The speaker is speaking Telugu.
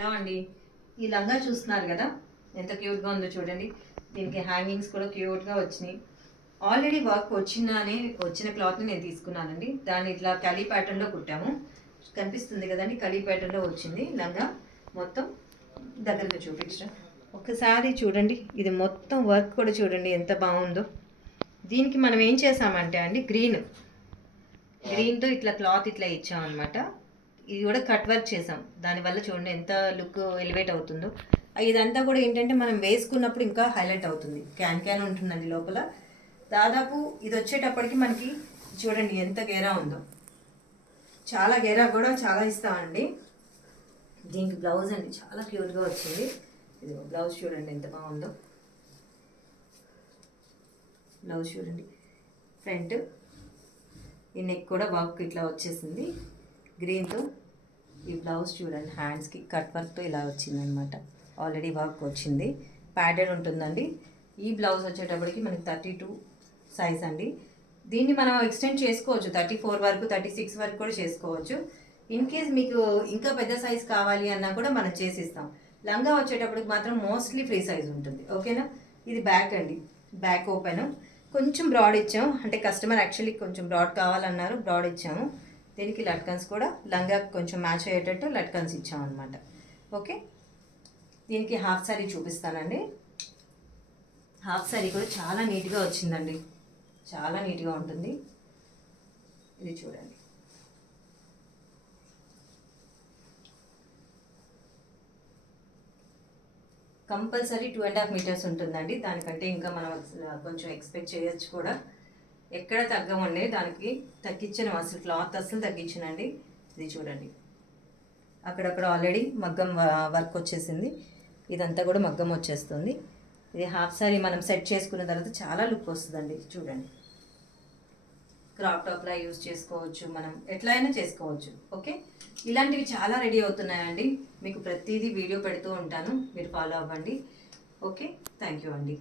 హలో అండి, ఈ లంగా చూస్తున్నారు కదా, ఎంత క్యూట్గా ఉందో చూడండి. దీనికి హ్యాంగింగ్స్ కూడా క్యూట్గా వచ్చినాయి. ఆల్రెడీ వర్క్ వచ్చిన క్లాత్ని నేను తీసుకున్నానండి. దాన్ని ఇట్లా కలీ ప్యాటర్న్లో కుట్టాము. కనిపిస్తుంది కదండి, కలీ ప్యాటర్న్లో వచ్చింది లంగా. మొత్తం దగ్గరగా చూపించడం ఒకసారి చూడండి. ఇది మొత్తం వర్క్ కూడా చూడండి ఎంత బాగుందో. దీనికి మనం ఏం చేసామంటే అండి, గ్రీన్తో ఇట్లా క్లాత్ ఇట్లా ఇచ్చామన్నమాట. ఇది కూడా కట్ వర్క్ చేసాం. దానివల్ల చూడండి ఎంత లుక్ ఎలివేట్ అవుతుందో. ఇదంతా కూడా ఏంటంటే మనం వేసుకున్నప్పుడు ఇంకా హైలైట్ అవుతుంది. క్యాన్ ఉంటుందండి లోపల. దాదాపు ఇది వచ్చేటప్పటికి మనకి చూడండి ఎంత గేరా ఉందో. చాలా గేరా కూడా చాలా ఇస్తామండి. దీనికి బ్లౌజ్ అండి చాలా క్యూట్గా వచ్చింది. ఇది బ్లౌజ్ చూడండి ఎంత బాగుందో. బ్లౌజ్ చూడండి, ఫ్రంట్ ఈ నెక్ కూడా వర్క్ ఇట్లా వచ్చేసింది గ్రీన్తో. ఈ బ్లౌజ్ చూడండి, హ్యాండ్స్కి కట్ వర్క్తో ఇలా వచ్చిందనమాట. ఆల్రెడీ వర్క్ వచ్చింది, ప్యాటర్న్ ఉంటుందండి. ఈ బ్లౌజ్ వచ్చేటప్పటికి మనకి 32 సైజ్ అండి. దీన్ని మనం ఎక్స్టెండ్ చేసుకోవచ్చు, 34 వరకు 36 వరకు కూడా చేసుకోవచ్చు. ఇన్ కేస్ మీకు ఇంకా పెద్ద సైజ్ కావాలి అన్నా కూడా మనం చేసిస్తాం. లంగా వచ్చేటప్పటికి మాత్రం మోస్ట్లీ ఫ్రీ సైజ్ ఉంటుంది, ఓకేనా. ఇది బ్యాక్ అండి, బ్యాక్ ఓపెన్. కొంచెం బ్రాడ్ ఇచ్చాము, అంటే కస్టమర్ యాక్చువల్లీ కొంచెం బ్రాడ్ కావాలన్నారు, బ్రాడ్ ఇచ్చాము. దీనికి లట్కన్స్ కూడా లంగా కొంచెం మ్యాచ్ అయ్యేటట్టు లట్కన్స్ ఇచ్చామన్నమాట. ఓకే, దీనికి హాఫ్ సారీ చూపిస్తానండి. హాఫ్ సారీ కూడా చాలా నీట్గా వచ్చిందండి, చాలా నీట్గా ఉంటుంది. ఇది చూడండి, కంపల్సరీ 2.5 మీటర్స్ ఉంటుందండి. దానికంటే ఇంకా మనం కొంచెం ఎక్స్పెక్ట్ చేయొచ్చు కూడా. ఎక్కడ తగ్గమండి, దానికి తగ్గించను, అసలు క్లాత్ అసలు తగ్గించనండి. ఇది చూడండి, అక్కడక్కడ ఆల్రెడీ మగ్గం వర్క్ వచ్చేసింది. ఇదంతా కూడా మగ్గం వచ్చేస్తుంది. ఇది హాఫ్ సారీ మనం సెట్ చేసుకున్న తర్వాత చాలా లుక్ వస్తుందండి. చూడండి, క్రాప్ టాప్లా యూజ్ చేసుకోవచ్చు, మనం ఎట్లా అయినా చేసుకోవచ్చు. ఓకే, ఇలాంటివి చాలా రెడీ అవుతున్నాయండి. మీకు ప్రతిదీ వీడియో పెడుతూ ఉంటాను, మీరు ఫాలో అవ్వండి. ఓకే, థ్యాంక్ యూ అండి.